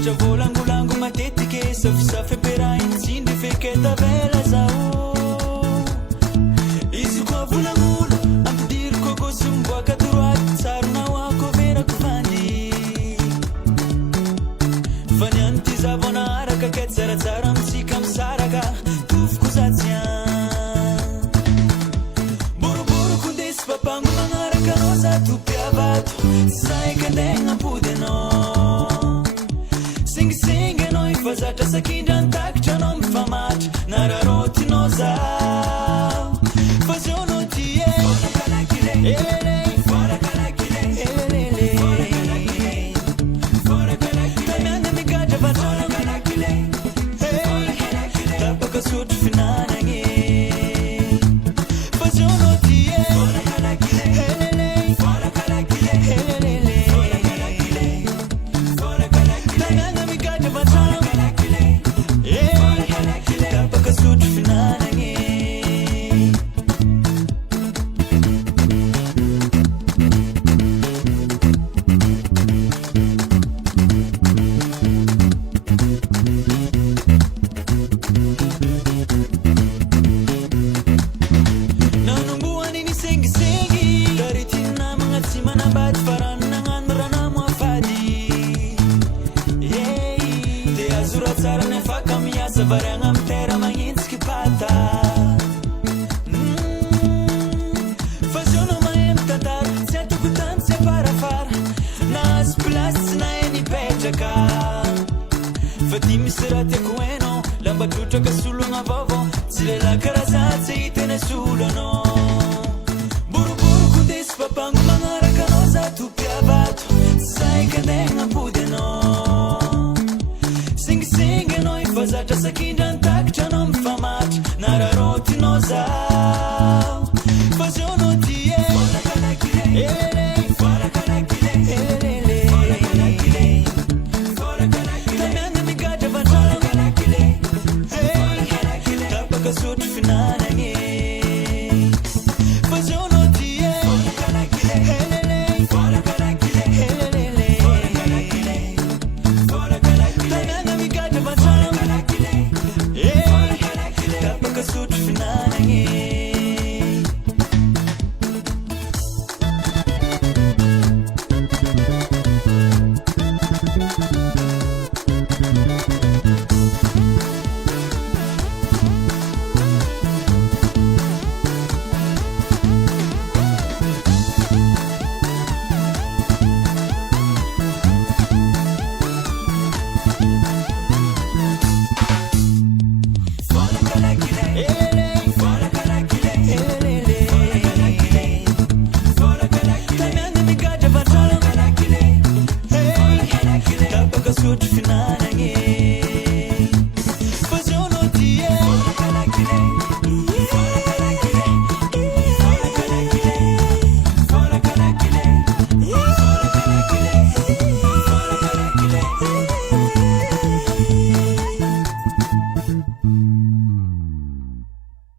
Satria volangolango matetiky safisafy ampiarahiny tsindry feky tavela zao. Izy koa volangolo ampidiriko koa somboaka toroaty tsaronao ako verako fandy. Fa niany ty zavona araka ke tsaratsara amitsika misaraka tofoko zatsian. Boroboroko ndesy papango magnaraka anao za topy avato saika andegna ampody anao. Singisingy anao efa zatra sakindra antakitra anao mifamatra nararotinao zaho. Fa zao anao ty FOLAKA LAKILE FOLAKA LAKILE FOLAKA LAKILE tamiana migadra vatrana tapaka sotro finanagny. Fa zao anao ty FOLAKA LAKILE FOLAKA LAKILE tamiana migadra vatrana tapaka sotro finanagny. Nanomboany ny sengisengy taritina mga tsy manambady farany nagnano ranamo afady. Te azora tsara nefaka miasa variagna amy tera magnitsika pata. Fa zao anao mahay mitantara tsy atoko tany tsy aparafara nahazo plasy tsy nahay nipetraka. Fa ty misy raha tiako hainao lamba trotraka sologna vaovao tsy lela karaza tsy hitene solo anao. Boroboroko ndesy papango magnaraka anao za topy avato saika andegna ampody anao. Singisingy anao efa zatra sakindra antakitra anao mifamatra nararotinao zaho. Fa zao anao ty FOLAKA LAKILE FOLAKA LAKILE tamiana migadra vatrana tapaka sotro finanagny. Fa zao anao ty FOLAKA LAKILE FOLAKA LAKILE tamiana migadra vatrana tapaka sotro finanagny.